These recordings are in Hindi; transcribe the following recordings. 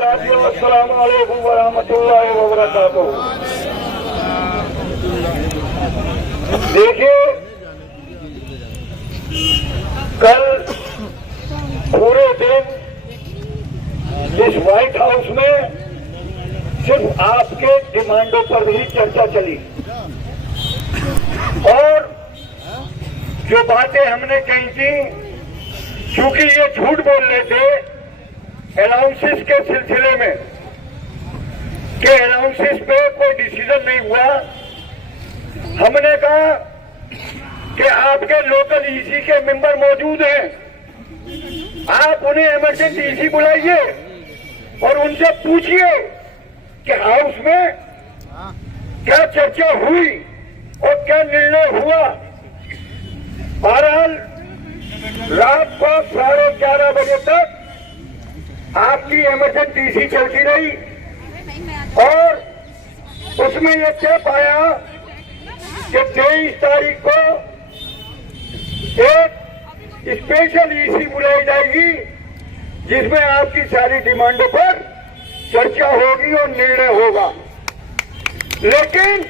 साथियों, अस्सलाम वालेकुम वरहमतुल्लाहि वबरकातुहू। देखिए, कल पूरे दिन इस व्हाइट हाउस में सिर्फ आपके डिमांडों पर ही चर्चा चली और जो बातें हमने कही थी, क्योंकि ये झूठ बोल रहे थे अलाउंसेस के सिलसिले में कि अलाउंसेस पे कोई डिसीजन नहीं हुआ। हमने कहा कि आपके लोकल ईसी के मेंबर मौजूद हैं, आप उन्हें इमरजेंसी ईसी बुलाइए और उनसे पूछिए कि हाउस में क्या चर्चा हुई और क्या निर्णय हुआ। बहरहाल रात को 11:30 बजे तक आपकी इमरजेंसी ईसी चलती रही और उसमें यह तय पाया कि 23 तारीख को एक स्पेशल ईसी बुलाई जाएगी जिसमें आपकी सारी डिमांडों पर चर्चा होगी और निर्णय होगा। लेकिन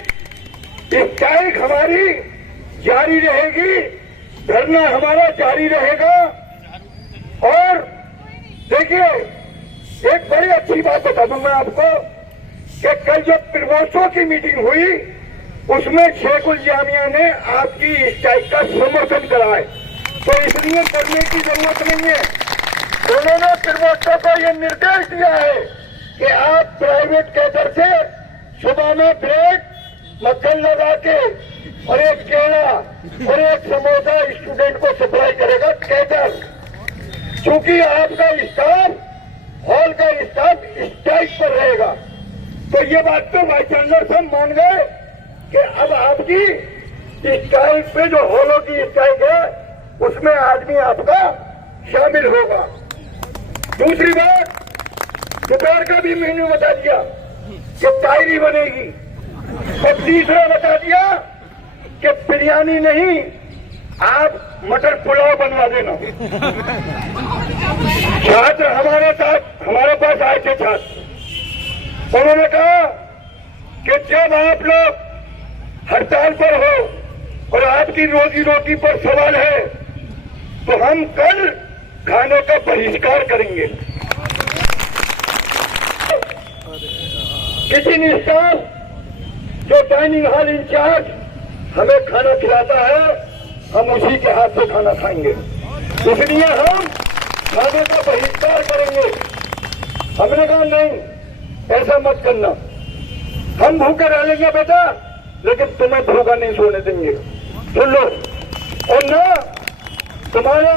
स्ट्राइक हमारी जारी रहेगी, धरना हमारा जारी रहेगा। और देखिए, एक बड़ी अच्छी बात बता दूं मैं आपको कि कल जब प्रवोस्टों की मीटिंग हुई उसमें शेखुल जामिया ने आपकी स्ट्राइक का समर्थन करा है, तो इसलिए करने की जरूरत नहीं है। उन्होंने प्रवोस्टों को यह निर्देश दिया है कि आप प्राइवेट कैडर से सुबह में ब्रेड, मक्खन लगा के और एक केला और एक समोसा स्टूडेंट को सप्लाई करेगा कैडर। चूंकि आपका स्टाफ, हॉल का स्टाफ स्ट्राइक पर रहेगा, तो ये बात तो वाइस चांसलर सब मान गए कि अब आपकी स्ट्राइक पे जो हॉलों की स्ट्राइक है उसमें आदमी आपका शामिल होगा। दूसरी बात, दोपहर का भी मेन्यू बता दिया कि तायरी बनेगी और तीसरा बता दिया कि बिरयानी नहीं, आप मटर पुलाव बनवा देना। छात्र हमारे साथ, हमारे पास आए थे छात्र, उन्होंने कहा कि जब आप लोग हड़ताल पर हो और आपकी रोजी रोटी पर सवाल है तो हम कल खाने का बहिष्कार करेंगे। किचन स्टाफ जो डाइनिंग हॉल इंचार्ज हमें खाना खिलाता है, हम उसी के हाथ से खाना खाएंगे, इसलिए हम खाने का बहिष्कार करेंगे। हमने कहा नहीं, ऐसा मत करना, हम भूखे रह लेंगे बेटा, लेकिन तुम्हें भूखा नहीं सोने देंगे। सुन लो, और ना तुम्हारा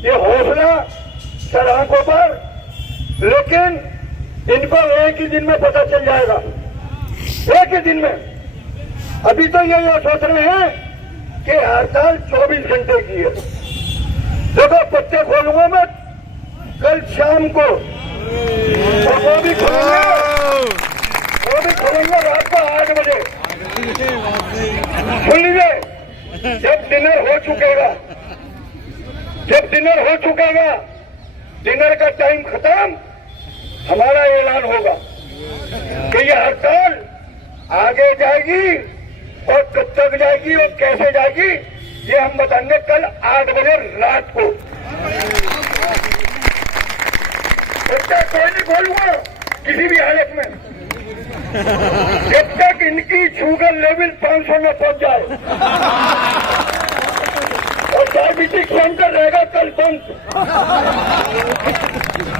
ये हौसला सर आंखों पर, लेकिन इनको एक ही दिन में पता चल जाएगा, एक ही दिन में। अभी तो ये सोच रहे हैं कि हड़ताल 24 घंटे की है। देखो, पत्ते खोलूंगा मैं कल शाम को, और वो भी खोलेंगे रात को 8 बजे। सुन लीजिए, जब डिनर हो चुकेगा, डिनर का टाइम खत्म, हमारा ऐलान होगा कि यह हड़ताल आगे जाएगी और कब तक जाएगी और कैसे जाएगी ये हम बताएंगे कल 8 बजे रात को। इसका कोई नहीं खोलूंगा किसी भी हालत में जब तक इनकी शुगर लेवल 500 में पहुंच जाए। और डायबिटिक सेंटर रहेगा कल बंद।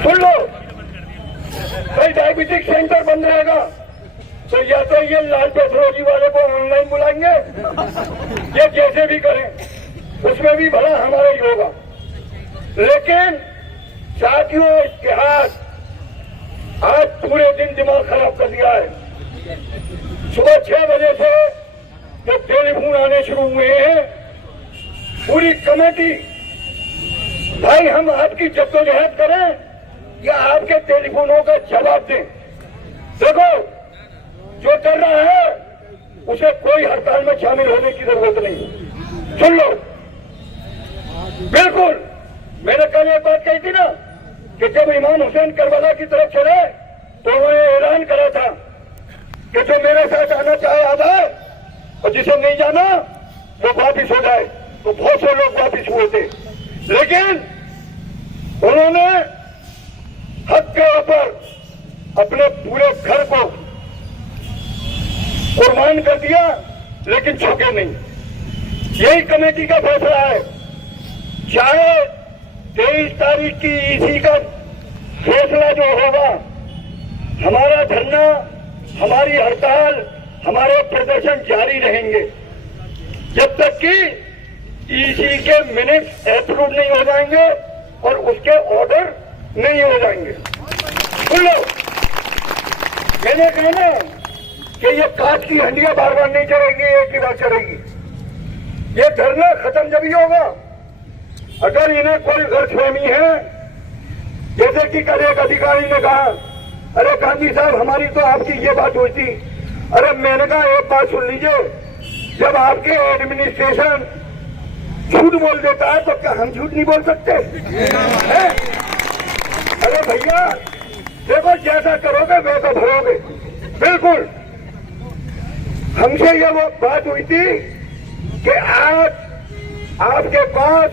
सुन लो, कल डायबिटिक सेंटर बंद रहेगा, तो या तो ये लाल पेट्रोजी वाले को ऑनलाइन बुलाएंगे, ये जैसे भी करें उसमें भी भला हमारा ही होगा। लेकिन साथियों, इतिहास आज पूरे दिन दिमाग खराब कर दिया है। सुबह 6 बजे से जब टेलीफोन आने शुरू हुए हैं, पूरी कमेटी, भाई हम आपकी जद्दोजहद करें या आपके टेलीफोनों का जवाब दें। देखो, जो कर रहा है उसे कोई हड़ताल में शामिल होने की जरूरत नहीं। सुन लो, बिल्कुल, मैंने कल एक बात कही थी ना कि जब इमाम हुसैन करबला की तरफ चले तो उन्होंने ऐलान करा था कि जो मेरे साथ आना चाहे आ जाए और जिसे नहीं जाना वो वापिस हो जाए। तो बहुत से लोग वापिस हुए थे, लेकिन उन्होंने हक के ऊपर अपने पूरे घर को कुर्बान कर दिया, लेकिन झुके नहीं। यही कमेटी का फैसला है। चाहे 23 तारीख की ईसी का फैसला जो होगा, हमारा धरना, हमारी हड़ताल, हमारे प्रदर्शन जारी रहेंगे जब तक कि ईसी के मिनट्स अप्रूव नहीं हो जाएंगे और उसके ऑर्डर नहीं हो जाएंगे। सुन लो, मैंने कहा ना कि ये कांच की हंडियां बार बार नहीं चढ़ेगी, एक ही बार चढ़ेगी। ये धरना खत्म जब ही होगा अगर इन्हें कोई गलतफहमी है। जैसे कि कल एक अधिकारी ने कहा, अरे गांधी साहब हमारी तो आपकी ये बात हुई थी। अरे मैंने कहा एक बात सुन लीजिए, जब आपके एडमिनिस्ट्रेशन झूठ बोल देता है तो क्या हम झूठ नहीं बोल सकते हैं? अरे भैया देखो, जैसा करोगे वैसा भरोगे। बिल्कुल हमसे ये वो बात हुई थी कि आज आपके पास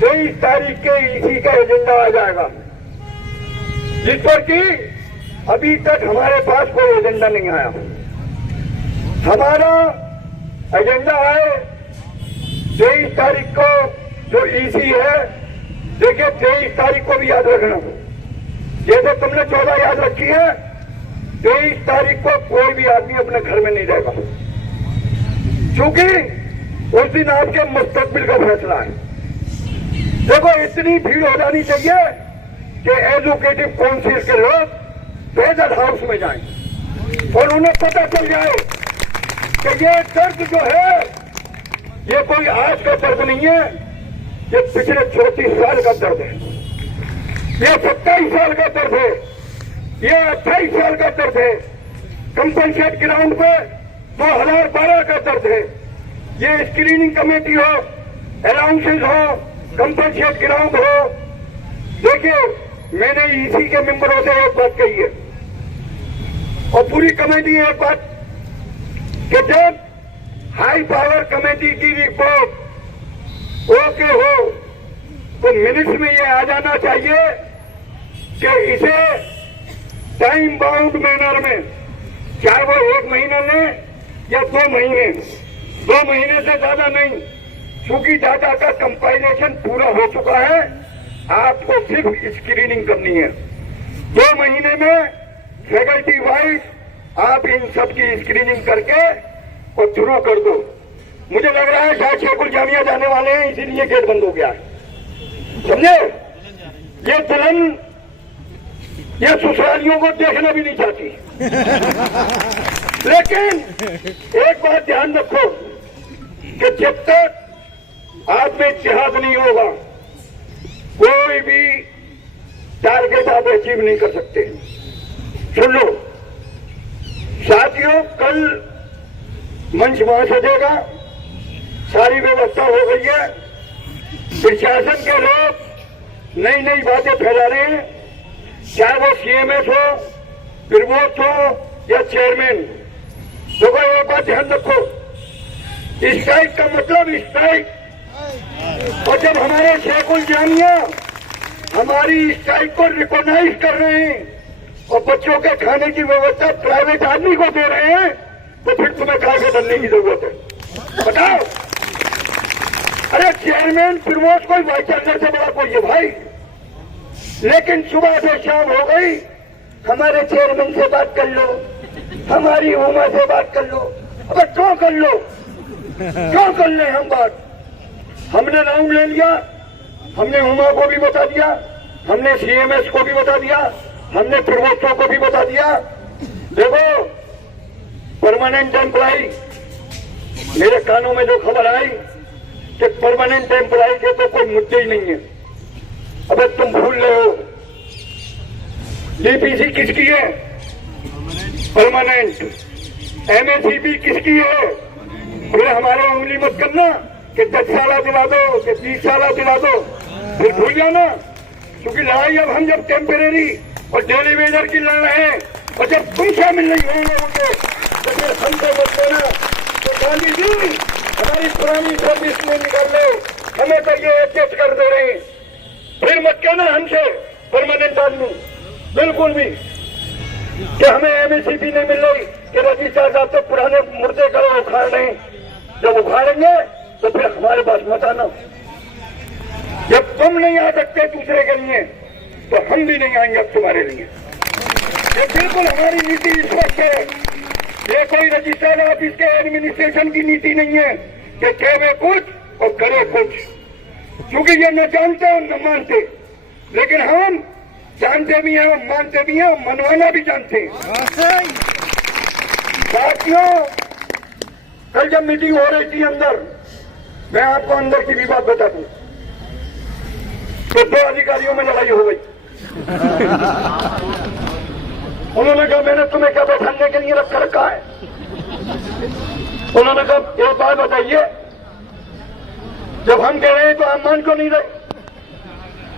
23 तारीख के ईसी का एजेंडा आ जाएगा, जिस पर कि अभी तक हमारे पास कोई एजेंडा नहीं आया। हमारा एजेंडा है 23 तारीख को जो ईसी है। देखिए 23 तारीख को भी याद रखना, जैसे तुमने 14 याद रखी है, 23 तारीख को कोई भी आदमी अपने घर में नहीं रहेगा, क्योंकि उस दिन आपके मुस्तकबिल का फैसला है। देखो इतनी भीड़ हो जानी चाहिए कि एजुकेटिव काउंसिल के लोग बेजल हाउस में जाएं और उन्हें पता चल जाए कि ये दर्द जो है ये कोई आज का दर्द नहीं है, ये पिछले 34 साल का दर्द है, ये 27 साल का दर्द है, ये 28 साल का दर्द है। कंपनसेट ग्राउंड पे 2012 का दर्द है। ये स्क्रीनिंग कमेटी हो, अलाउंसेस हो, कंपनसेट ग्राउंड हो। देखिए मैंने ईसी के मेंबरों से एक बात कही है और पूरी कमेटी एक बात कि जब हाई पावर कमेटी की रिपोर्ट ओके हो तो मिनट्स में ये आ जाना चाहिए कि इसे टाइम बाउंड मैनर में, चाहे वो 1 महीना ले या 2 महीने, 2 महीने से ज्यादा नहीं, क्योंकि डाटा का कंपाइलेशन पूरा हो चुका है। आपको सिर्फ स्क्रीनिंग करनी है। 2 महीने में फैकल्टी वाइज आप इन सब की स्क्रीनिंग करके और शुरू कर दो। मुझे लग रहा है शायद शेखुल जामिया जाने वाले हैं, इसीलिए गेट बंद हो गया है, समझे? ये दुल्हन ये ससुरालियों को देखना भी नहीं चाहती। लेकिन एक बात ध्यान रखो कि जब तक आप में इतिहाद नहीं होगा कोई भी टारगेट आप अचीव नहीं कर सकते। सुन लो साथियों, कल मंच वहां सजेगा, सारी व्यवस्था हो गई है। प्रशासन के लोग नई नई बातें फैला रहे हैं, चाहे वो सीएमएस हो, प्रवोस्ट हो या चेयरमैन। देखो एक बात ध्यान रखो, स्ट्राइक का मतलब स्ट्राइक। और जब हमारे शेखुल जामिया हमारी स्ट्राइक को रिकॉग्नाइज कर रहे हैं और बच्चों के खाने की व्यवस्था प्राइवेट आदमी को दे रहे हैं, तो फिर तुम्हें काहे डरने की जरूरत है? बताओ। अरे चेयरमैन प्रवोस्ट कोई वाइस चांसलर से बड़ा कोई है भाई, लेकिन सुबह से शाम हो गई, हमारे चेयरमैन से बात कर लो, हमारी उमा से बात कर लो। अबे क्यों कर लो, क्यों कर ले हम बात? हमने राउंड ले लिया, हमने उमा को भी बता दिया, हमने सीएमएस को भी बता दिया, हमने प्रवोस्टों को भी बता दिया। देखो परमानेंट एम्प्लॉय, मेरे कानों में जो खबर आई कि परमानेंट एम्प्लॉय के तो कोई मुद्दे ही नहीं है। अबे तुम भूल रहे हो डीपीसी किसकी है? परमानेंट। एमएससीपी किसकी है? फिर हमारे उंगली मत करना कि 10 साल दिला दो कि 20 साल दिला दो, फिर भूल जाना। क्योंकि लड़ाई अब हम जब टेम्परेरी और डेली वेजर की लड़ रहे हैं और जब तुम शामिल नहीं होंगे उनके तो फिर हमसे मत लेना। तो गांधी जी हमारी पुरानी सर्विस में निकल लो, हमें तो ये एडजस्ट कर दे रहे हैं, फिर मत कहना हमसे परमानेंट आदमी बिल्कुल भी कि हमें एमएसपी नहीं मिल रही कि रजिस्ट्रार साहब तो पुराने मुर्दे का उखाड़ रहे हैं। जब उखाड़ेंगे तो फिर हमारे पास मत आना। जब तुम नहीं आ सकते दूसरे के लिए तो हम भी नहीं आएंगे अब तुम्हारे लिए। ये बिल्कुल हमारी नीति स्पष्ट है। ये कोई रजिस्ट्रार ऑफिस के एडमिनिस्ट्रेशन की नीति नहीं है कि कहे कुछ और करे कुछ, क्योंकि ये न जानते और न मानते। लेकिन हम जानते भी हैं और मानते भी हैं और मनवाना भी जानते हैं। साथियों, कल जब मीटिंग हो रही थी अंदर, मैं आपको अंदर की भी बात बता दूं तो 2 अधिकारियों में लड़ाई हो गई। उन्होंने कहा मैंने तुम्हें क्या बैठाने के लिए रखा है। उन्होंने कहा एक बात बताइए, जब हम कह रहे हैं तो आप मान क्यों नहीं रहे,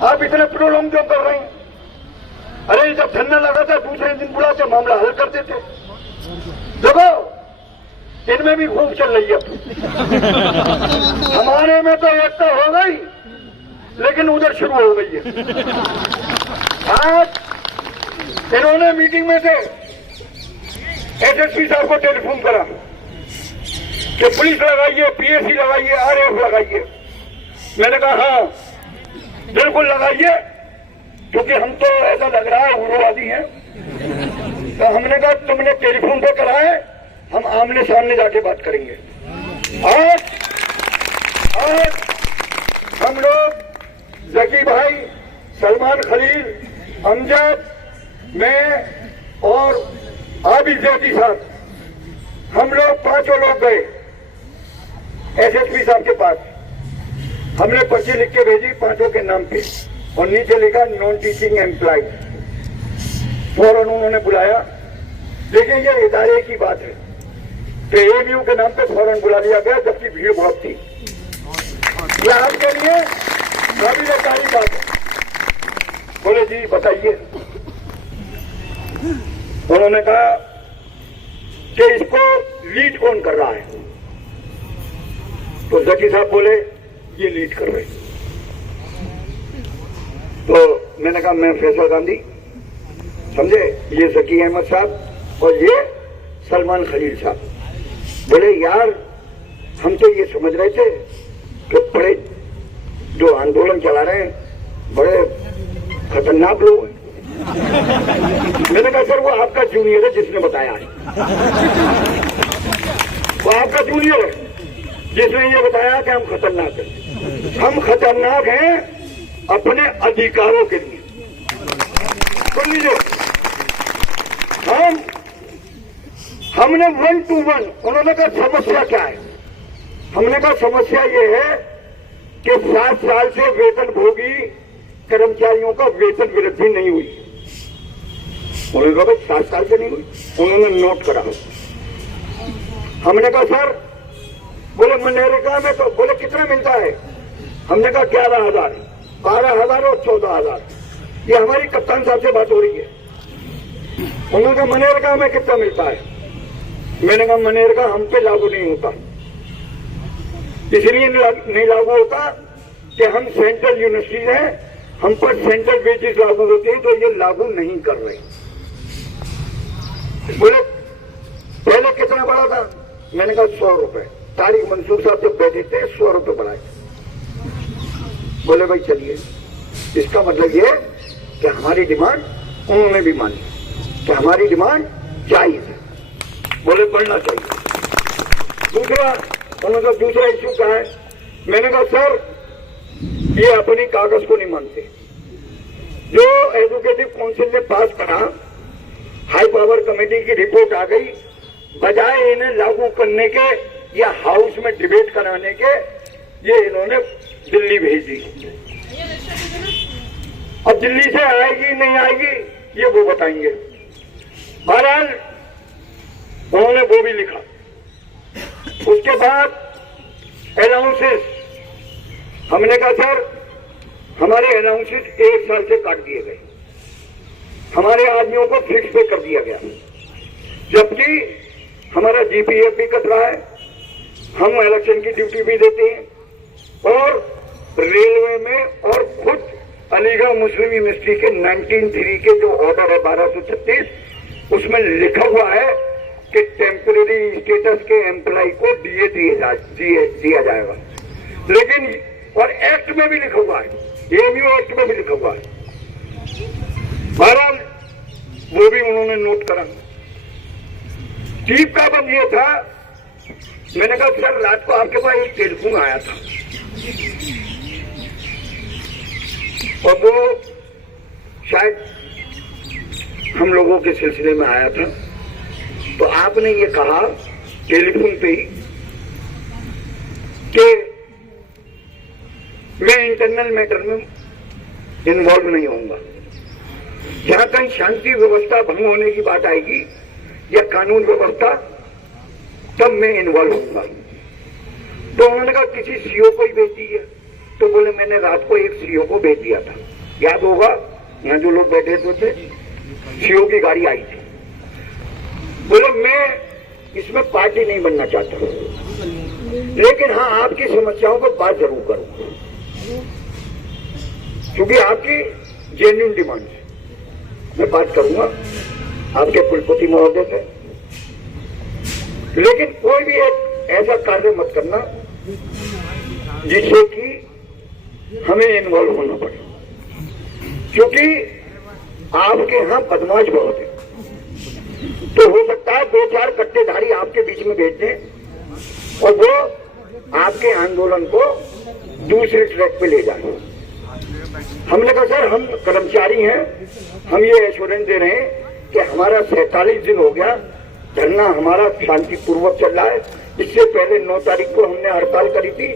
आप इतने प्रोलॉन्ग क्यों कर रहे हैं। अरे जब धरना लगा था दूसरे दिन बुलाते मामला हल कर देते। देखो इनमें भी खूब चल रही है। हमारे में तो एकता हो गई लेकिन उधर शुरू हो गई है। आज इन्होंने मीटिंग में से एसएसपी साहब को टेलीफोन करा कि पुलिस लगाइए, पीएससी लगाइए, आरएफ लगाइए। मैंने कहा हाँ बिल्कुल लगाइए, क्योंकि हम तो ऐसा लग रहा है उग्रवादी हैं। तो हमने कहा तुमने टेलीफोन पे करा है, हम आमने सामने जाके बात करेंगे। आज हम लोग जकी भाई, सलमान खलील, अमजद, मैं और आबिद जैदी साहब, हम लोग 5 लोग गए एसएसपी साहब के पास। हमने पर्ची लिख के भेजी 5 के नाम पे और नीचे लिखा नॉन टीचिंग एम्प्लॉय। फौरन उन्होंने बुलाया। देखिए ये इदारे की बात है कि एबीयू के नाम पे फौरन बुला लिया गया, जबकि भीड़ बहुत थी। ये आपके लिए काबिल-ए-तारीफ बात है। बोले जी बताइए। उन्होंने कहा कि इसको लीड कौन कर रहा है। तो जकी साहब बोले ये लीड कर रहे। तो मैंने कहा मैं फैसल गांधी, समझे, ये जकी अहमद साहब और ये सलमान खलील साहब। बोले यार हम तो ये समझ रहे थे कि बड़े जो आंदोलन चला रहे हैं बड़े खतरनाक लोग हैं। मैंने कहा सर वो आपका जूनियर है जिसने बताया है, वो आपका जूनियर है जिसने ये बताया कि हम खतरनाक हैं। हम खतरनाक हैं अपने अधिकारों के लिए। सुन लीजिए, हमने 1 to 1। उन्होंने कहा समस्या क्या है। हमने कहा समस्या ये है कि 7 साल से वेतनभोगी कर्मचारियों का वेतन वृद्धि नहीं हुई। उन्होंने कहा भाई 7 साल से नहीं हुई। उन्होंने नोट करा। हमने कहा सर, बोले मनरेगा में तो, बोले कितना मिलता है। हमने कहा 11,000, 12,000 और 14,000। ये हमारी कप्तान साहब से बात हो रही है। उन्होंने कहा मनरेगा में कितना मिलता है। मैंने कहा मनरेगा हम पे लागू नहीं होता, इसलिए नहीं लागू होता कि हम सेंट्रल यूनिवर्सिटी हैं, हम पर सेंट्रल वेजेस लागू होते हैं, तो ये लागू नहीं कर रहे। बोले पहले कितना बढ़ा था। मैंने कहा 100 रुपए। तारिक मंसूर साहब जब बैठे थे 100 रुपए बढ़ाए। बोले भाई चलिए, इसका मतलब ये कि हमारी डिमांड उन्होंने भी मानी कि हमारी डिमांड जायज है। बोले बढ़ना चाहिए। दूसरा, उन्होंने कहा दूसरा इश्यू क्या है। मैंने कहा सर ये अपनी कागज को नहीं मानते। जो एजुकेटिव काउंसिल ने पास करा, हाई पावर कमेटी की रिपोर्ट आ गई, बजाय इन्हें लागू करने के या हाउस में डिबेट कराने के, ये इन्होंने दिल्ली भेज दी। अब दिल्ली से आएगी नहीं आएगी ये वो बताएंगे। बहरहाल उन्होंने वो भी लिखा। उसके बाद अलाउंसेस, हमने कहा सर हमारे अनाउंसेस 1 साल से काट दिए गए, हमारे आदमियों को फिक्स पे कर दिया गया, जबकि हमारा जीपीएफ भी कट रहा है, हम इलेक्शन की ड्यूटी भी देते हैं और रेलवे में और खुद अलीगढ़ मुस्लिम यूनिवर्सिटी के 1903 के जो ऑर्डर है 1236 उसमें लिखा हुआ है कि टेम्परेरी स्टेटस के एम्प्लॉय को डीए दिया जाएगा, लेकिन और एक्ट में भी लिखा हुआ है, एएमयू एक्ट में भी लिखा हुआ है। बहरहाल वो भी उन्होंने नोट करा। चीफ का बंद ये था, मैंने कहा सर रात को आपके पास एक टेलीफोन आया था और वो शायद हम लोगों के सिलसिले में आया था, तो आपने ये कहा टेलीफोन पे ही कि मैं इंटरनल मैटर में इन्वॉल्व नहीं होऊंगा, जहां कहीं शांति व्यवस्था भंग होने की बात आएगी या कानून व्यवस्था तब मैं इन्वॉल्व होऊंगा। तो उन्होंने कहा किसी सीओ को ही भेज दीजिए, तो बोले मैंने रात को एक सीओ को भेज दिया था, याद होगा यहाँ जो लोग बैठे थे सीओ की गाड़ी आई थी। बोले मैं इसमें पार्टी नहीं बनना चाहता, लेकिन हाँ आपकी समस्याओं पर बात जरूर करूंगा, क्योंकि आपकी जेन्युइन डिमांड है, मैं बात करूंगा आपके कुलपति महोदय से, लेकिन कोई भी एक ऐसा कार्य मत करना जिससे कि हमें इन्वॉल्व होना पड़े, क्योंकि आपके यहां बदमाश बहुत है। तो हो सकता है 2-4 कट्टेधारी आपके बीच में भेज दें और वो आपके आंदोलन को दूसरे ट्रैक पे ले जाए। हमने कहा सर हम कर्मचारी हैं, हम ये एश्योरेंस दे रहे हैं कि हमारा 47 दिन हो गया धरना हमारा शांतिपूर्वक चल रहा है। इससे पहले 9 तारीख को हमने हड़ताल करी थी,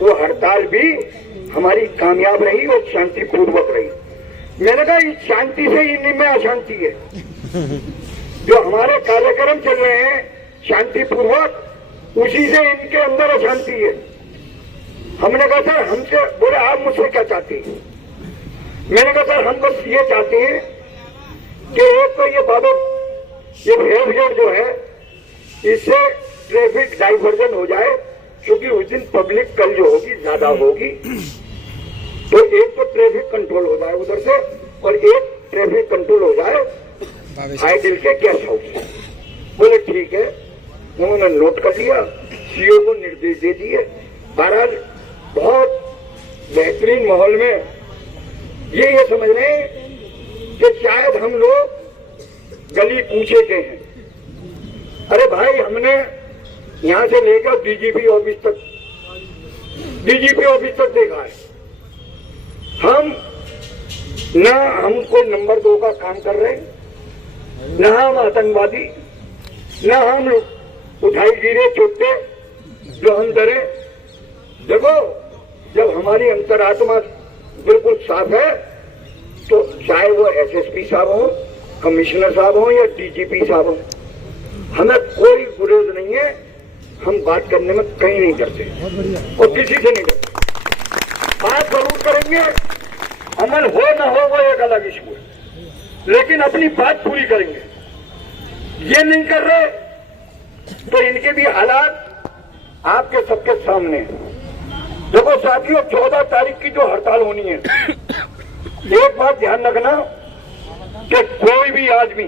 वो हड़ताल भी हमारी कामयाब रही और शांतिपूर्वक रही। मैंने कहा इस शांति से इनमें अशांति है, जो हमारे कार्यक्रम चल रहे हैं शांतिपूर्वक, उसी से इनके अंदर अशांति है। हमने कहा सर हमसे, बोले आप मुझसे क्या चाहते हैं? मैंने कहा सर हम बस ये चाहते हैं कि एक तो ये बाबा ये फेयर जो है इससे ट्रैफिक डाइवर्जन हो जाए, क्योंकि उस दिन पब्लिक कल जो होगी ज्यादा होगी, तो एक तो ट्रैफिक कंट्रोल हो जाए उधर से और एक ट्रैफिक कंट्रोल हो जाए हाई दिल के गेस्ट हाउस। बोले ठीक है, उन्होंने नोट कर लिया, सीओ को निर्देश दे दिए। बहरहाल बहुत बेहतरीन माहौल में ये समझ रहे हैं कि शायद हम लोग गली पूछे गए हैं। अरे भाई हमने यहां से लेकर डीजीपी ऑफिस तक देखा है। हम कोई नंबर 2 का काम कर रहे हैं, न हम आतंकवादी, न हम उठाई गिरे चोटे जो हम डरे। देखो जब हमारी अंतरात्मा बिल्कुल साफ है तो चाहे वो एसएसपी साहब हो, कमिश्नर साहब हो या डीजीपी साहब हो, हमें कोई गुरेज नहीं है। हम बात करने में कहीं नहीं डरते और किसी से नहीं डरते। बात जरूर करेंगे, अमल हो ना हो वो एक अलग इशू है, लेकिन अपनी बात पूरी करेंगे। ये नहीं कर रहे तो इनके भी हालात आपके सबके सामने हैं। देखो साथियों 14 तारीख की जो हड़ताल होनी है, एक बात ध्यान रखना कि कोई भी आदमी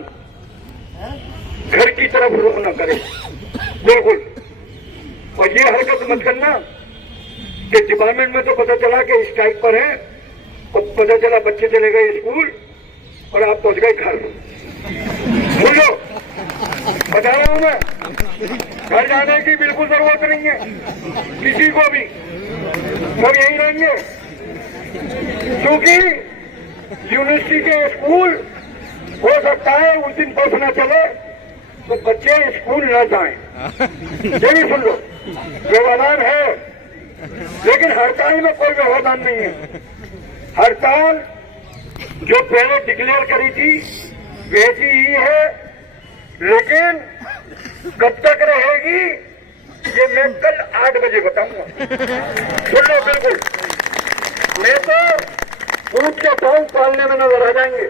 घर की तरफ रुख न करे, बिल्कुल। और ये हरकत मत करना कि डिपार्टमेंट में तो पता चला कि स्ट्राइक पर है और पता चला बच्चे चले गए स्कूल और आप पहुंच गए घर। सुन लो, बता रहा हूं मैं, घर जाने की बिल्कुल जरूरत नहीं है किसी को भी, सब यहीं रहेंगे, क्योंकि यूनिवर्सिटी के स्कूल हो सकता है उस दिन बस न चले तो बच्चे स्कूल न जाएं। ये भी सुन लो, व्यवधान है, लेकिन हड़ताल में कोई व्यवधान नहीं है। हड़ताल जो पहले डिक्लेयर करी थी वैसी ही है, लेकिन कब तक रहेगी ये मैं कल 8 बजे बताऊंगा। सुन लो, बिल्कुल। मैं तो कूद के पाँव पालने में नजर आ जाएंगे।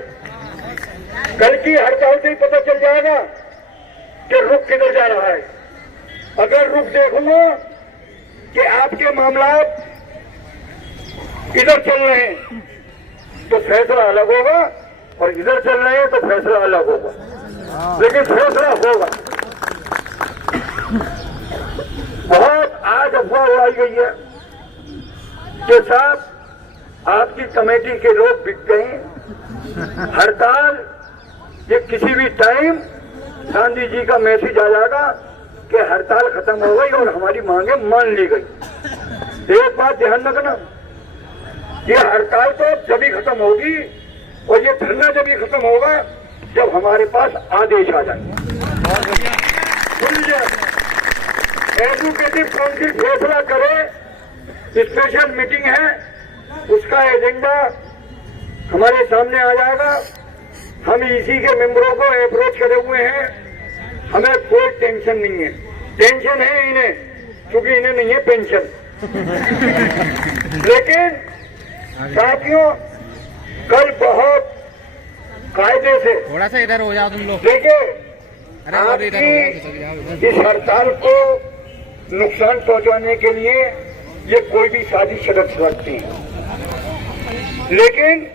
कल की हड़ताल से ही पता चल जाएगा कि रुख किधर जा रहा है। अगर रुख देखूंगा कि आपके मामला इधर चल रहे हैं तो फैसला अलग होगा, और इधर चल रहे हैं तो फैसला अलग होगा, लेकिन फैसला होगा। बहुत आज अफवाह उड़ाई गई है कि साहब आपकी कमेटी के लोग बिक गए। हड़ताल ये किसी भी टाइम गांधी जी का मैसेज आ जाएगा कि हड़ताल खत्म हो गई और हमारी मांगे मान ली गई। एक बात ध्यान रखना, ये हड़ताल तो जब ही खत्म होगी और ये धरना जब ही खत्म होगा जब हमारे पास आदेश आ जाएंगे। एजुकेटिव काउंसिल फैसला करे, स्पेशल मीटिंग है, उसका एजेंडा हमारे सामने आ जाएगा। हम इसी के मेंबरों को अप्रोच करे हुए हैं, हमें कोई टेंशन नहीं है। टेंशन है इन्हें, क्योंकि इन्हें नहीं है पेंशन। लेकिन साथियों कल बहुत कायदे से थोड़ा सा इधर हो जाओ तुम लोग। देखिए आपकी इस हड़ताल को नुकसान पहुंचाने के लिए ये कोई भी साजिश रच सकती है, लेकिन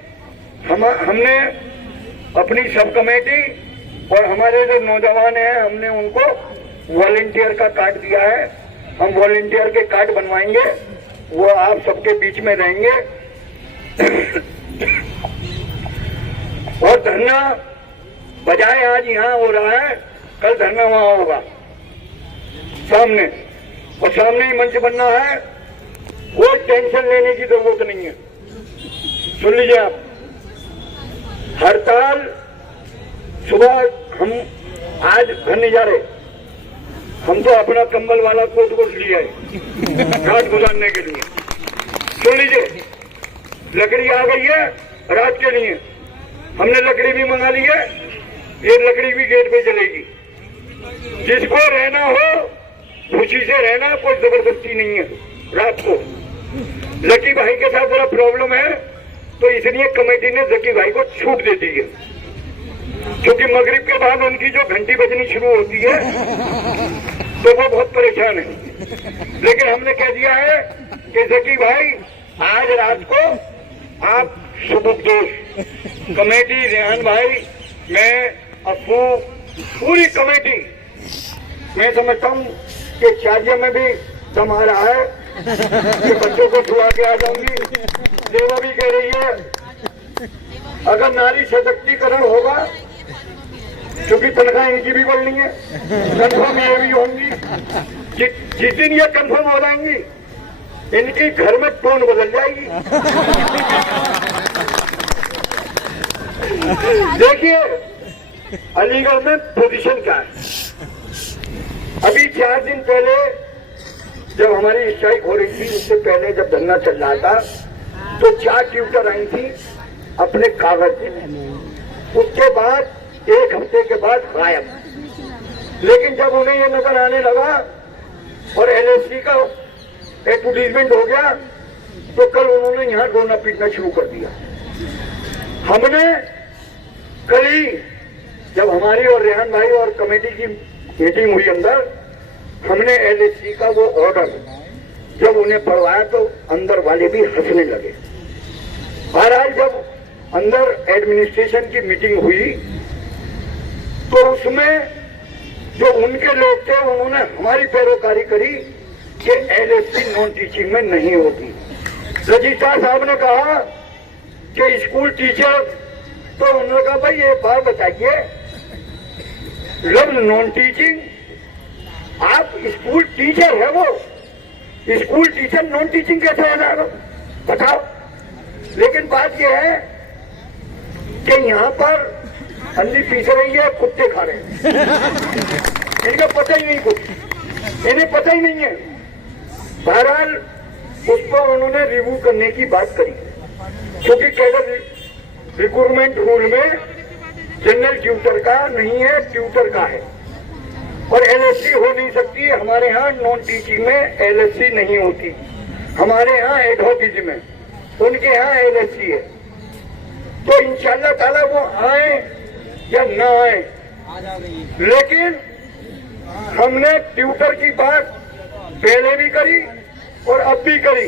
हमने अपनी सब कमेटी और हमारे जो नौजवान हैं हमने उनको वॉलंटियर का कार्ड दिया है। हम वॉलंटियर के कार्ड बनवाएंगे, वो आप सबके बीच में रहेंगे। और धरना बजाय आज यहाँ हो रहा है, कल धरना वहां होगा सामने, और सामने ही मंच बनना है। कोई टेंशन लेने की जरूरत नहीं है। सुन लीजिए आप, हड़ताल सुबह हम आज घर नहीं जा रहे, हम तो अपना कंबल वाला कोट कोट लिया है रात गुजारने के लिए। सुन लीजिए, लकड़ी आ गई है रात के लिए, हमने लकड़ी भी मंगा ली है, ये लकड़ी भी गेट पे चलेगी। जिसको रहना हो खुशी से रहना, कोई जबरदस्ती नहीं है। रात को जकी भाई के साथ बड़ा प्रॉब्लम है, तो इसलिए कमेटी ने जकी भाई को छूट दे दी है, क्योंकि मगरिब के बाद उनकी जो घंटी बजनी शुरू होती है तो वो बहुत परेशान है। लेकिन हमने कह दिया है कि जकी भाई आज रात को आप सुबुकदोश कमेटी, रेहान भाई, मैं, अफू, पूरी कमेटी, मैं समझता हूँ कि चार्जर में भी दम आ रहा है कि बच्चों को छुआ के आ जाऊंगी। देवा भी कह रही है अगर नारी सशक्तिकरण होगा, क्योंकि तनख्वाह इनकी भी बढ़नी है, कंफर्म ये भी होंगी। जिस दिन ये कंफर्म हो जाएंगी इनकी घर में टोन बदल जाएगी। देखिए अलीगढ़ में पोजीशन क्या है। अभी 4 दिन पहले जब हमारी स्ट्राइक हो रही थी, उससे पहले जब धरना चल रहा था, तो 4 ट्यूटर आई थी अपने कागज देने। उसके बाद 1 हफ्ते के बाद गायब। लेकिन जब उन्हें ये नजर आने लगा और एलएससी का एडवर्टीजमेंट हो गया, तो कल उन्होंने यहाँ रोना पीटना शुरू कर दिया। हमने कल ही जब हमारी और रेहान भाई और कमेटी की मीटिंग हुई अंदर, हमने एलएससी का वो ऑर्डर जब उन्हें पढ़वाया तो अंदर वाले भी हंसने लगे। बहरहाल जब अंदर एडमिनिस्ट्रेशन की मीटिंग हुई तो उसमें जो उनके लोग थे उन्होंने हमारी पैरोकारी करी कि एलएससी नॉन टीचिंग में नहीं होती। रजिस्ट्रार साहब ने कहा कि स्कूल टीचर, तो उन्होंने कहा भाई एक बार बताइए, नॉन टीचिंग, आप स्कूल टीचर है, वो स्कूल टीचर नॉन टीचिंग कैसे हो जाएगा बताओ। लेकिन बात यह है कि यहाँ पर अन्नी पीस रही है, कुत्ते खा रहे हैं। इनका पता ही नहीं, कुछ इन्हें पता ही नहीं है। बहरहाल उस पर उन्होंने रिव्यू करने की बात करी, क्योंकि कैडर रिक्रूटमेंट रूल में जनरल ट्यूटर का नहीं है, ट्यूटर का है, और एलएससी हो नहीं सकती। हमारे यहाँ नॉन टीचिंग में एलएससी नहीं होती, हमारे यहाँ एडहोकिज्म है, उनके यहाँ एलएससी है। तो इंशाअल्लाह ताला वो आए या ना आए, लेकिन हमने ट्विटर की बात पहले भी करी और अब भी करी।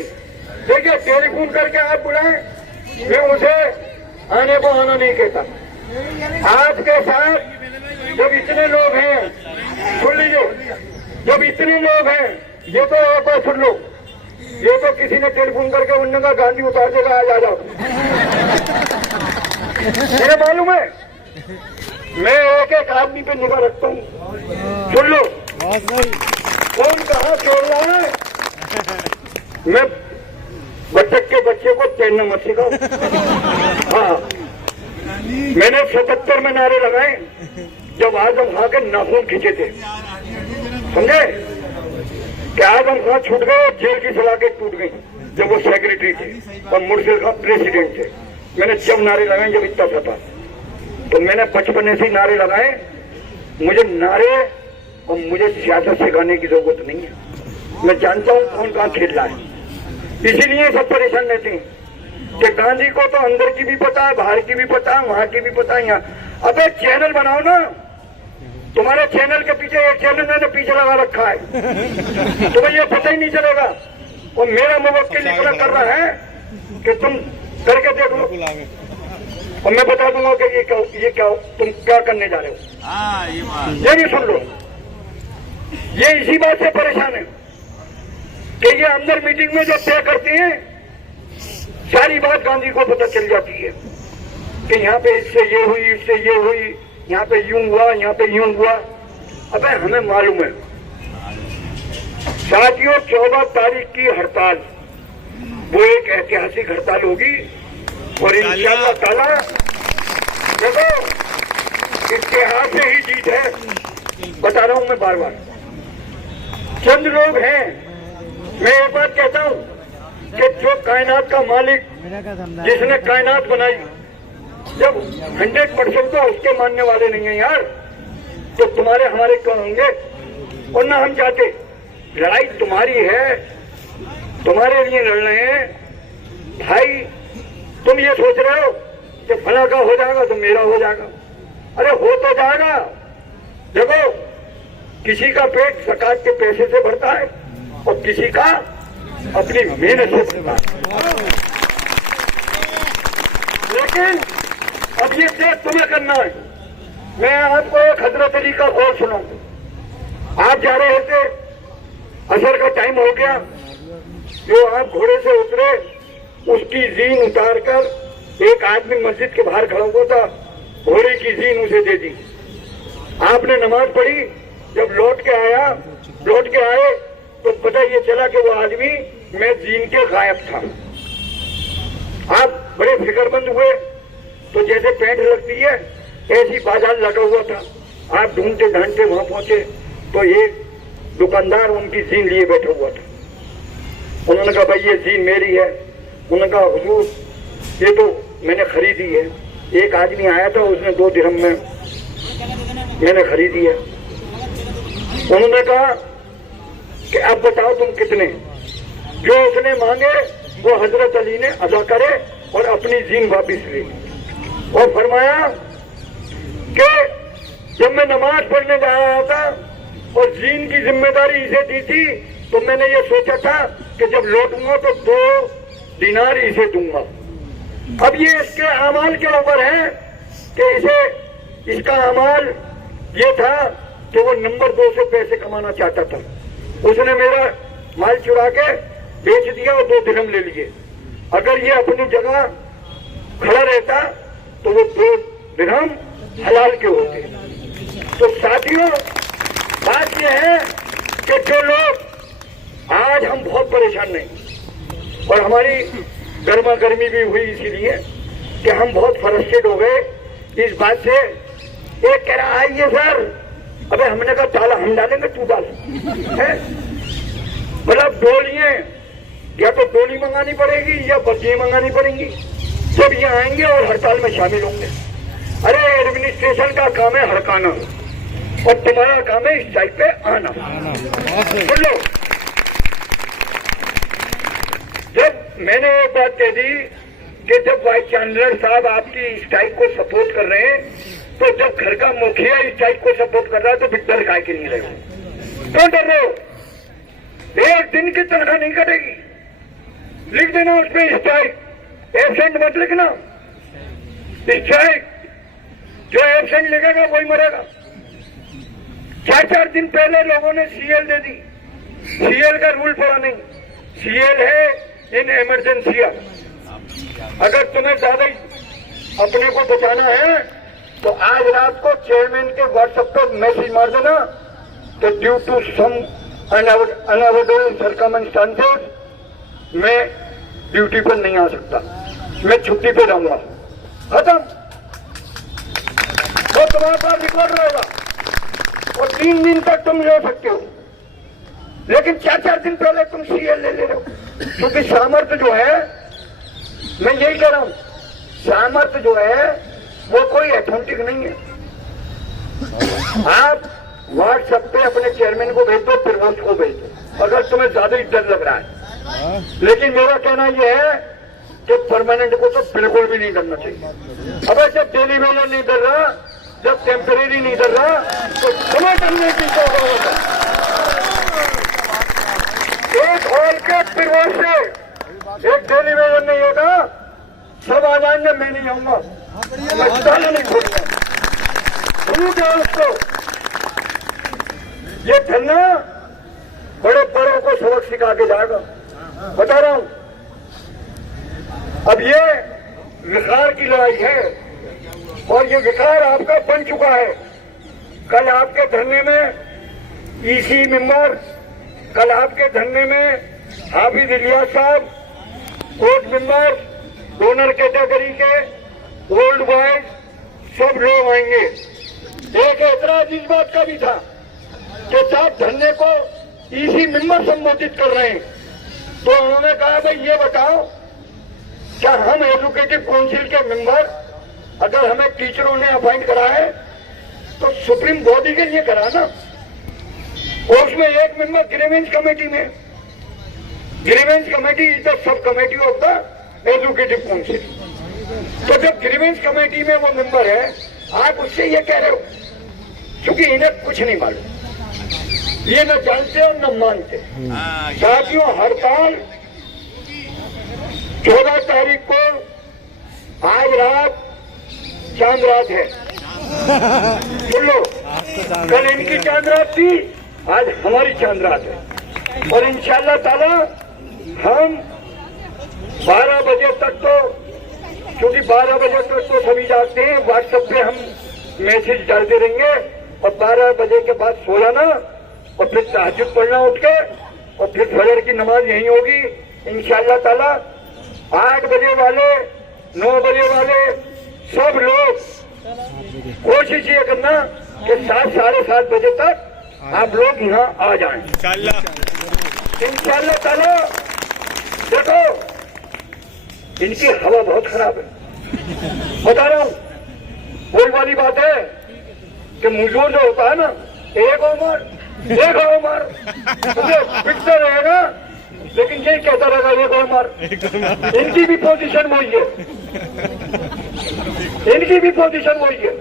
देखिए, टेलीफोन करके आप बुलाएं, मैं उसे आने को आना नहीं कहता। आपके साथ जब इतने लोग हैं, सुन लीजिए, जब इतने लोग हैं, ये तो एक बार सुन लो, ये तो किसी ने टेलीफोन करके उन्होंने कहा गांधी उतार देगा, आज आ जाओ। मुझे मालूम है, मैं एक एक आदमी पे निगाह रखता हूँ। सुन लो, कौन कहाँ खेल रहा है, मैं बच्चे के बच्चे को तैरना मत सिखाओ। हाँ, मैंने 77 में नारे लगाए जब आजम खां के नाखून खींचे थे, समझे कि आजम खां छूट गए, जेल की सलाखें टूट गई जब वो सेक्रेटरी थे और मुर्शिद खां प्रेसिडेंट थे। मैंने जब नारे लगाए जब इतना सा था, तो मैंने बचपन से ही नारे लगाए। मुझे नारे और मुझे सियासत सिखाने की जरूरत नहीं है, मैं जानता हूँ कौन कहाँ खेल रहा है। इसीलिए सब परेशान रहते हैं कि गांधी को तो अंदर की भी पता है, बाहर की भी पता है, वहां की भी पता है। यहाँ अबे चैनल बनाओ ना, तुम्हारे चैनल के पीछे एक चैनल मैंने पीछे लगा रखा है, तुम्हें ये पता ही नहीं चलेगा। और मेरा मुवक्किल इतना कर रहा है कि तुम करके देख लो और मैं बता दूंगा कि ये क्या तुम क्या करने जा रहे हो। ये भी सुन लो, ये इसी बात से परेशान है कि ये अंदर मीटिंग में जो तय करते हैं, सारी बात गांधी को पता चल जाती है कि यहाँ पे इससे ये हुई, इससे ये हुई, यहाँ पे यूं हुआ, यहाँ पे यूं हुआ। अबे हमें मालूम है साथियों, 14 तारीख की हड़ताल वो एक ऐतिहासिक हड़ताल होगी और इंशाअल्लाह ताला देखो इतिहास से ही जीत है। बता रहा हूं मैं बार बार, चंद लोग हैं, मैं एक बात कहता हूं कि जो कायनात का मालिक, जिसने कायनात बनाई, जब 100% तो उसके मानने वाले नहीं है यार, तो तुम्हारे हमारे कौन होंगे। और ना हम चाहते, लड़ाई तुम्हारी है, तुम्हारे लिए लड़ रहे हैं भाई। तुम ये सोच रहे हो कि फला का हो जाएगा तो मेरा हो जाएगा, अरे हो तो जाएगा। देखो, किसी का पेट ज़कात के पैसे से भरता है और किसी का अपनी मेहनत से भरता है। लेकिन अब ये तय तुम्हें करना है। मैं आपको एक हजरत अली का कौल सुनाऊं। आप जा रहे थे, असर का टाइम हो गया, जो आप घोड़े से उतरे, उसकी जीन उतारकर एक आदमी मस्जिद के बाहर खड़ा हुआ था, घोड़े की जीन उसे दे दी। आपने नमाज पढ़ी, जब लौट के आए तो पता ये चला कि वो आदमी मैं जीन के गायब था। आप बड़े फिक्रमंद हुए, तो जैसे पैंट लगती है ऐसी बाजार लगा हुआ था। आप ढूंढते ढांढते वहां पहुंचे तो एक दुकानदार उनकी जीन लिए बैठा हुआ था। उन्होंने कहा भाई ये जीन मेरी है। उन्होंने कहा हुजूर ये तो मैंने खरीदी है। एक आदमी आया था, उसने 2 दिरहम में मैंने खरीदी है। उन्होंने कहा कि अब बताओ तुम कितने। जो उसने मांगे वो हजरत अली ने अदा करे और अपनी जीन वापिस ली और फरमाया कि जब मैं नमाज पढ़ने जा रहा था और जीन की जिम्मेदारी इसे दी थी, तो मैंने ये सोचा था कि जब लौटूंगा तो 2 दिनार इसे दूंगा। अब ये इसके अमाल के ऊपर है कि इसका अमाल ये था कि वो नंबर 2 से पैसे कमाना चाहता था। उसने मेरा माल चुरा के बेच दिया और 2 दिरहम ले लिए। अगर ये अपनी जगह खड़ा रहता तो वो 2 दिरहम हलाल के होते। तो साथियों, बात यह है कि जो लोग आज हम बहुत परेशान नहीं, और हमारी गर्मा गर्मी भी हुई इसीलिए कि हम बहुत फ्रस्ट्रेट हो गए इस बात से। एक कह रहा आइए सर, अबे हमने कहा ताला हम डालेंगे, तू डाल है। मतलब डोलियां, या तो डोली मंगानी पड़ेगी या बच्चियां मंगानी पड़ेंगी। सब ये आएंगे और हड़ताल में शामिल होंगे। अरे एडमिनिस्ट्रेशन का काम है हड़काना और तुम्हारा काम है इस साइड पे आना। सुन लो, जब मैंने एक बात कह दी कि जब वाइस चांसलर साहब आपकी स्ट्राइक को सपोर्ट कर रहे हैं, तो जब घर का मुखिया स्ट्राइक को सपोर्ट कर रहा है तो फिर डर काय के नहीं रहे हो? क्यों डर रहे हो? एक दिन की तनख्वाह नहीं कटेगी, लिख देना उस पर स्ट्राइक, एब्सेंट मत लिखना। स्ट्राइक, जो एब्सेंट लिखेगा वही मरेगा। 4-4 दिन पहले लोगों ने सीएल दे दी। सीएल का रूल पड़ा नहीं, सीएल है इन इमरजेंसी। अगर तुम्हें ज्यादा अपने को बचाना है तो आज रात को चेयरमैन के व्हाट्सएप पर मैसेज मार देना कि due to some unavoidable circumstances मैं ड्यूटी पर नहीं आ सकता, मैं छुट्टी पे रहूंगा। खत्म। तो तुम्हारे पास रिकॉर्ड रहेगा और 3 दिन तक तुम ले सकते हो। लेकिन 4-4 दिन पहले तुम सीएल ले रहे हो, क्योंकि सामर्थ्य जो है, मैं यही कह रहा हूं, सामर्थ्य जो है वो कोई ऑथेंटिक नहीं है। आप व्हाट्सएप पे अपने चेयरमैन को भेज दो, प्रवोस्ट को भेज दो, अगर तुम्हें ज्यादा ही डर लग रहा है। लेकिन मेरा कहना यह है कि परमानेंट को तो बिल्कुल भी नहीं करना चाहिए। अब जब डेली वेजर नहीं डर रहा, जब टेम्परेरी नहीं डर रहा, तो तुम्हें करने की जरूरत है। एक हॉल के प्रवोस्ट से एक डेली वेजर नहीं होगा, सब आ जाएंगे, मैं नहीं आऊंगा, मैं चालू नहीं छोड़ूंगा। छूट है उसको। ये धरना बड़े बड़ों को सबक सिखा के जाएगा, बता रहा हूं। अब ये विकार की लड़ाई है और ये विकार आपका बन चुका है। कल आपके धरने में ईसी मेंबर, कल आपके धरने में हाफिज इलियास साहब, कोर्ट मेंबर, डोनर कैटेगरी के ओल्ड बॉयज, सब लोग आएंगे। एक ऐतराज इस बात का भी था कि साहब धरने को ईसी मेंबर संबोधित कर रहे हैं, तो उन्होंने कहा भाई ये बताओ, क्या हम एजुकेटिव काउंसिल के मेंबर, अगर हमें टीचरों ने अपॉइंट करा है तो सुप्रीम बॉडी के लिए करा ना, और उसमें एक मेंबर ग्रीवेंस कमेटी में। Grievance committee is the sub committee of the educative council. तो जब ग्रीवेंस कमेटी में वो मेंबर है, आप उससे ये कह रहे हो, क्योंकि इन्हें कुछ नहीं मालूम, ये न जानते और न मानते। साथियों, हड़ताल 14 तारीख को, आज रात चांद रात है, सुन लो, कल इनकी चांद रात थी, आज हमारी चांद रात है। और इंशाअल्लाह ताला हम 12 बजे तक तो, क्योंकि 12 बजे तक तो सभी जागते हैं, व्हाट्सएप पे हम मैसेज डालते रहेंगे, और 12 बजे के बाद सो जाना, और फिर तहज्जुद पढ़ना उठ के, और फिर फजर की नमाज यहीं होगी इंशाअल्लाह ताला। 8 बजे वाले, 9 बजे वाले सब लोग कोशिश ये करना कि 7, साढ़े 7 बजे तक आप लोग यहाँ आ जाएं इंशाअल्लाह ताला। देखो, इनकी हवा बहुत खराब है, बता रहा हूँ। वही वाली बात है कि मुझे जो होता है ना, एक उमर तुझे पिटता रहेगा, लेकिन यही कहता रहेगा एक उमर। इनकी भी पोजीशन वही है, इनकी भी पोजीशन वही है।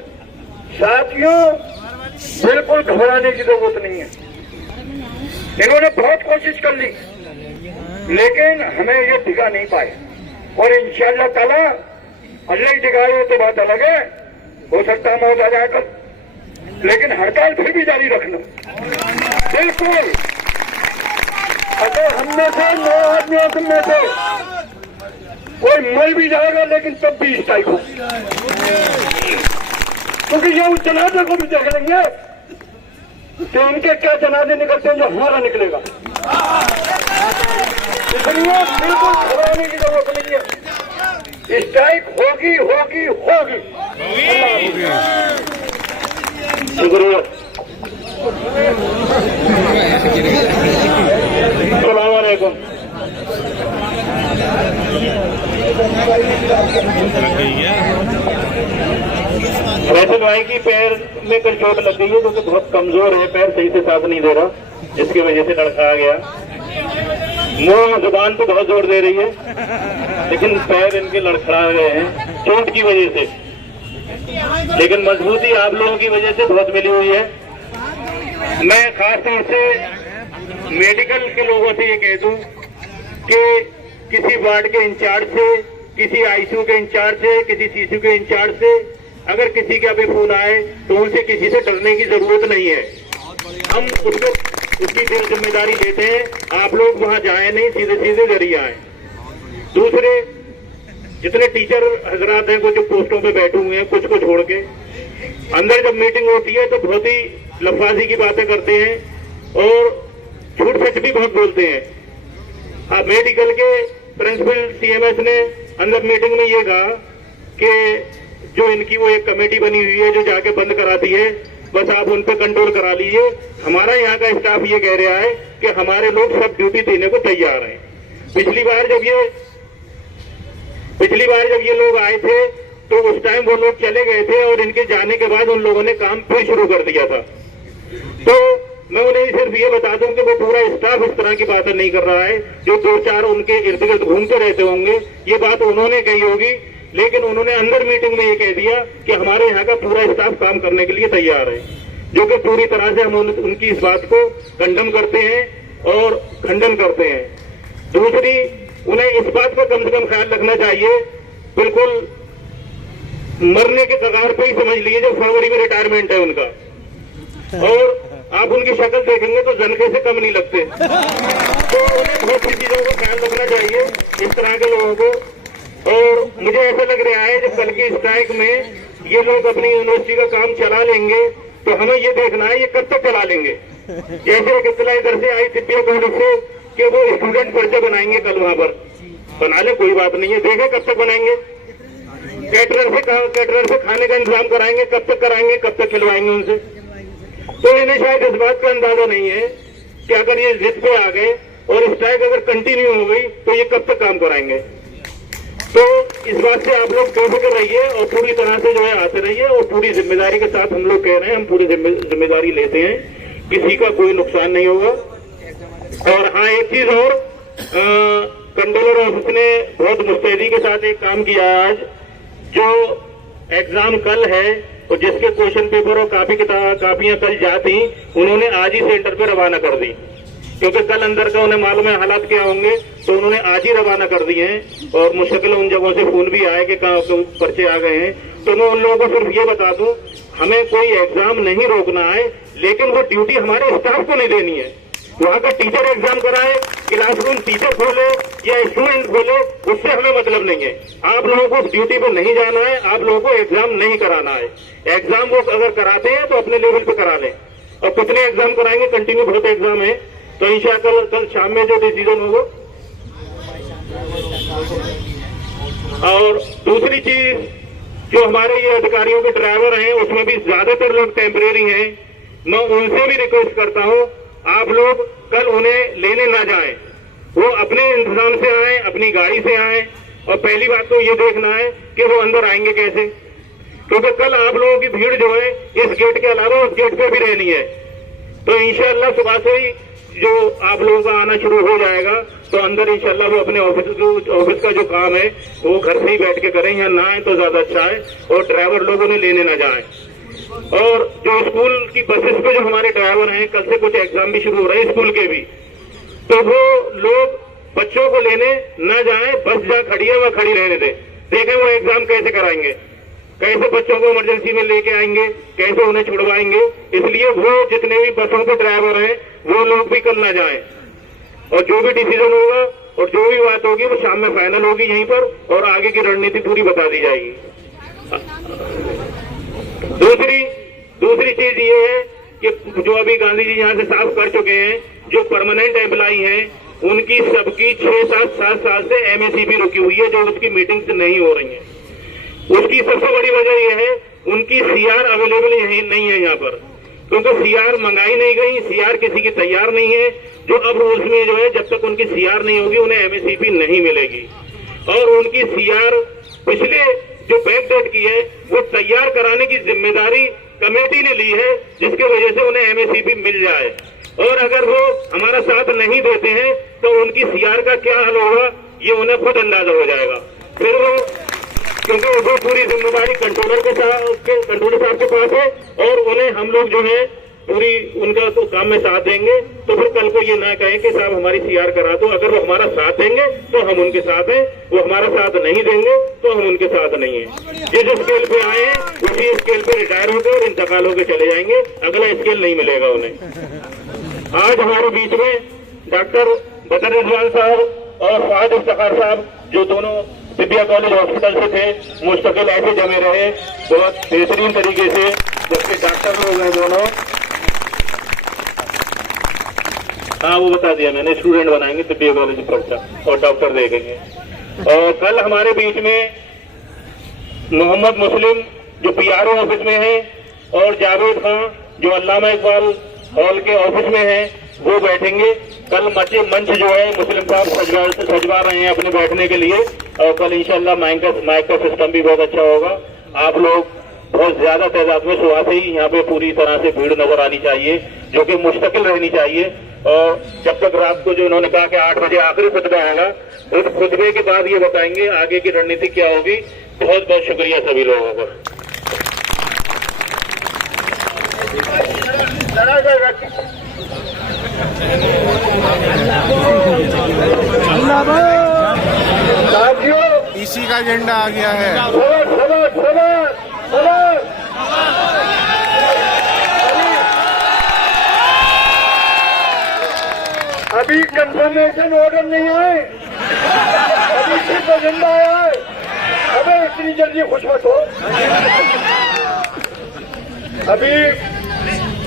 साथियों, बिल्कुल घबराने की जरूरत नहीं है। इन्होंने बहुत कोशिश कर ली, लेकिन हमें ये टिका नहीं पाए, और इंशाअल्लाह ताला अल्लाह ही टिकाए तो बात अलग है, हो सकता है मौत आ जाएगा, लेकिन हड़ताल फिर भी जारी रखना बिल्कुल। अगर हमने से 9 आदमियों में से कोई मर भी जाएगा, लेकिन तब भी स्ट्राइक हो, क्योंकि ये उस जनाजे को भी देख लेंगे कि उनके क्या जनाजे निकलते हैं जो हमारा निकलेगा। इसलिए बिल्कुल घबराने की जरूरत नहीं है, स्ट्राइक होगी होगी होगी। शुक्रिया। अस्सलाम वालेकुम। वैसे भाई की पैर में कुछ चोट लग गई है, क्योंकि बहुत कमजोर है, पैर सही से साथ नहीं दे रहा, जिसकी वजह से लड़खड़ा गया। मुंह जुबान तो बहुत जोर दे रही है। लेकिन पैर इनके लड़खड़ा गए हैं चोट की वजह से, लेकिन मजबूती आप लोगों की वजह से बहुत मिली हुई है। मैं खास तौर से मेडिकल के लोगों से ये कह दूं कि किसी वार्ड के इंचार्ज से, किसी आईसीयू के इंचार्ज से, किसी सीसीयू के इंचार्ज से अगर किसी का भी फोन आए तो उनसे किसी से डरने की जरूरत नहीं है। हम उसकी जिम्मेदारी लेते हैं। आप लोग वहां जाए नहीं, सीधे सीधे जरिए आए। दूसरे जितने टीचर हजरात हैं, कुछ पोस्टों पे बैठे हुए हैं, कुछ को छोड़ के, अंदर जब मीटिंग होती है तो बहुत ही लफाजी की बातें करते हैं और झूठ सच भी बहुत बोलते हैं। मेडिकल के प्रिंसिपल सीएमएस ने अंदर मीटिंग में ये कहा कि जो इनकी वो एक कमेटी बनी हुई है जो जाके बंद कराती है, बस आप उन पे कंट्रोल करा लीजिए। हमारा यहाँ का स्टाफ ये कह रहा है कि हमारे लोग सब ड्यूटी देने को तैयार हैं। पिछली बार जब ये लोग आए थे तो उस टाइम वो लोग चले गए थे और इनके जाने के बाद उन लोगों ने काम फिर शुरू कर दिया था। तो मैं उन्हें सिर्फ ये बता दूं कि वो पूरा स्टाफ इस तरह की बातें नहीं कर रहा है। जो 2-4 उनके इर्द गिर्द घूमते रहते होंगे, ये बात उन्होंने कही होगी, लेकिन उन्होंने अंदर मीटिंग में ये कह दिया कि हमारे यहाँ का पूरा स्टाफ काम करने के लिए तैयार है, जो कि पूरी तरह से हम उनकी इस बात को कंडम करते हैं और खंडन करते हैं। दूसरी, उन्हें इस बात का कम से कम ख्याल रखना चाहिए, बिल्कुल मरने के कगार पे ही समझ लीजिए, जो फरवरी में रिटायरमेंट है उनका, और आप उनकी शक्ल देखेंगे तो जनके से कम नहीं लगते। तो उन्हें बहुत सी चीजों को ख्याल रखना चाहिए, इस तरह के लोगों को। और मुझे ऐसा लग रहा है जब कल की स्ट्राइक में ये लोग अपनी यूनिवर्सिटी का काम चला लेंगे तो हमें ये देखना है ये कब तक चला लेंगे। जैसे एक इत्तला इधर से आई तिब्बत कॉलेज से कि वो स्टूडेंट पर्चे बनाएंगे, कल वहां पर बना ले, कोई बात नहीं है, देखें कब तक बनाएंगे। कैटरर से खाने का इंतजाम कराएंगे, कब तक कराएंगे, कब तक खिलवाएंगे उनसे। तो इन्हें शायद इस बात का अंदाजा नहीं है कि अगर ये जिद पे आ गए और स्ट्राइक अगर कंटिन्यू हो गई तो ये कब तक काम कराएंगे। तो इस बात से आप लोग बेफिक्र रहिए और पूरी तरह से जो है आते रहिए, और पूरी जिम्मेदारी के साथ हम लोग कह रहे हैं, हम पूरी जिम्मेदारी लेते हैं, किसी का कोई नुकसान नहीं होगा। और हाँ, एक चीज और, कंट्रोलर ऑफिस ने बहुत मुस्तैदी के साथ एक काम किया है। आज जो एग्जाम कल है और जिसके क्वेश्चन पेपर और कापियां कल जाती, उन्होंने आज ही सेंटर पे रवाना कर दी, क्योंकि कल अंदर का उन्हें मालूम है हालात क्या होंगे, तो उन्होंने आज ही रवाना कर दिए हैं। और मुश्किल उन जगहों से फोन भी आए कि कहाँ पर्चे आ गए हैं। तो मैं उन लोगों को सिर्फ ये बता दूं, हमें कोई एग्जाम नहीं रोकना है, लेकिन वो ड्यूटी हमारे स्टाफ को नहीं देनी है। वहाँ का टीचर एग्जाम कराए, क्लासरूम टीचर खोले या स्टूडेंट खोले, उससे हमें मतलब नहीं है। आप लोगों को ड्यूटी पर नहीं जाना है, आप लोगों को एग्जाम नहीं कराना है। एग्जाम वो अगर कराते हैं तो अपने लेवल पे करा लें। और कितने एग्जाम कराएंगे, कंटिन्यू बहुत एग्जाम है, तो इंशाअल्लाह कल शाम में जो डिसीजन होगा। और दूसरी चीज, जो हमारे ये अधिकारियों के ड्राइवर हैं उसमें भी ज्यादातर लोग टेम्परेरी हैं। मैं उनसे भी रिक्वेस्ट करता हूं, आप लोग कल उन्हें लेने ना जाएं, वो अपने इंतजाम से आए, अपनी गाड़ी से आए। और पहली बात तो ये देखना है कि वो अंदर आएंगे कैसे, क्योंकि कल आप लोगों की भीड़ जो है इस गेट के अलावा उस गेट पे भी रहनी है। तो इंशाअल्लाह सुबह से ही जो आप लोगों का आना शुरू हो जाएगा, तो अंदर इंशाअल्लाह वो अपने ऑफिस का जो काम है वो घर से ही बैठ के करें, या ना आए तो ज्यादा अच्छा है। और ड्राइवर लोगों ने लेने ना जाए। और जो स्कूल की बसेस पे जो हमारे ड्राइवर हैं, कल से कुछ एग्जाम भी शुरू हो रहे हैं स्कूल के भी, तो वो लोग बच्चों को लेने न जाए, बस जहाँ खड़ी है वह खड़ी रहने दें। देखें वो एग्जाम कैसे कराएंगे, कैसे बच्चों को इमरजेंसी में लेके आएंगे, कैसे उन्हें छुड़वाएंगे। इसलिए वो जितने भी बसों के ड्राइवर हैं वो लोग भी कल ना जाएं। और जो भी डिसीजन होगा और जो भी बात होगी वो शाम में फाइनल होगी यहीं पर, और आगे की रणनीति पूरी बता दी जाएगी। दूसरी चीज ये है कि जो अभी गांधी जी यहाँ से साफ कर चुके हैं, जो परमानेंट एम्प्लॉई हैं उनकी सबकी 6-7 साल से एमएससीपी रुकी हुई है, जो उसकी मीटिंग्स नहीं हो रही है। उसकी सबसे बड़ी वजह यह है उनकी सीआर अवेलेबल यही नहीं है यहाँ पर, क्योंकि सीआर मंगाई नहीं गई, सीआर किसी की तैयार नहीं है। जो अब रूल्स में जो है, जब तक उनकी सीआर नहीं होगी उन्हें एमएससीपी नहीं मिलेगी। और उनकी सीआर पिछले जो बैकडेट की है वो तैयार कराने की जिम्मेदारी कमेटी ने ली है, जिसकी वजह से उन्हें एमएससीपी मिल जाए। और अगर वो हमारा साथ नहीं देते हैं तो उनकी सीआर का क्या हाल होगा ये उन्हें खुद अंदाजा हो जाएगा। फिर वो, क्योंकि वो पूरी जिम्मेदारी कंट्रोलर साहब के पास है और उन्हें हम लोग जो है पूरी उनका तो काम में साथ देंगे। तो फिर कल को ये ना कहें कि साहब हमारी सीआर करा दो। अगर वो हमारा साथ देंगे तो हम उनके साथ हैं, वो हमारा साथ नहीं देंगे तो हम उनके साथ नहीं हैं। जिस स्केल पे आए हैं उसी स्केल पे रिटायर होकर और इंतकाल होकर चले जाएंगे, अगला स्केल नहीं मिलेगा उन्हें। आज हमारे बीच में डॉक्टर बदर रिजवान साहब और फहाद इफ्तिखार साहब, जो दोनों तिबिया कॉलेज हॉस्पिटल से थे, मुस्तकिल ऐसे जमे रहे बहुत बेहतरीन तरीके से, जबकि डॉक्टर लोग हैं दोनों। हाँ, वो बता दिया मैंने, स्टूडेंट बनाएंगे तिबिया कॉलेज पर्चा और डॉक्टर देखेंगे। और कल हमारे बीच में मोहम्मद मुस्लिम जो पीआरओ ऑफिस में है और जावेद खान जो अल्लामा इकबाल हॉल के ऑफिस में है, वो बैठेंगे। कल मंच जो है मुस्लिम साहब सजवा रहे हैं अपने बैठने के लिए, और कल इंशाल्लाह माइक का सिस्टम भी बहुत अच्छा होगा। आप लोग बहुत ज्यादा तादाद में सुबह से ही यहाँ पे पूरी तरह से भीड़ नजर आनी चाहिए, जो कि मुस्तकिल रहनी चाहिए। और जब तक रात को जो उन्होंने कहा कि 8 बजे आखिरी खुतबा आएगा, उस खुतबे के बाद ये बताएंगे आगे की रणनीति क्या होगी। बहुत बहुत शुक्रिया सभी लोगों का। इसी का एजेंडा आ गया है। अभी कंफर्मेशन ऑर्डर नहीं आए, अभी सिर्फ एजेंडा आया है। अबे इतनी जल्दी खुश मत हो,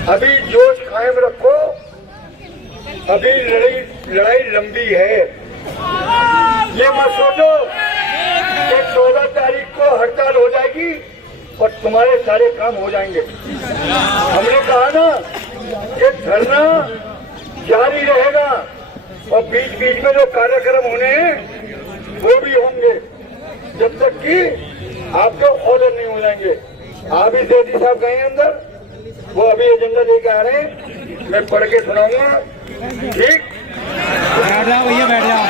अभी जोश कायम रखो। अभी लड़ाई लंबी है। ये मत सोचो कि 14 तारीख को हड़ताल हो जाएगी और तुम्हारे सारे काम हो जाएंगे। हमने कहा ना कि धरना जारी रहेगा और बीच बीच में जो कार्यक्रम होने हैं वो भी होंगे, जब तक कि आपके ऑर्डर नहीं हो जाएंगे। आप ही सेठी साहब गए अंदर, वो अभी एजेंडा लेके आ रहे हैं, मैं पढ़ के सुनाऊंगा। ठीक, बैठ जाओ भैया, बैठ जाओ।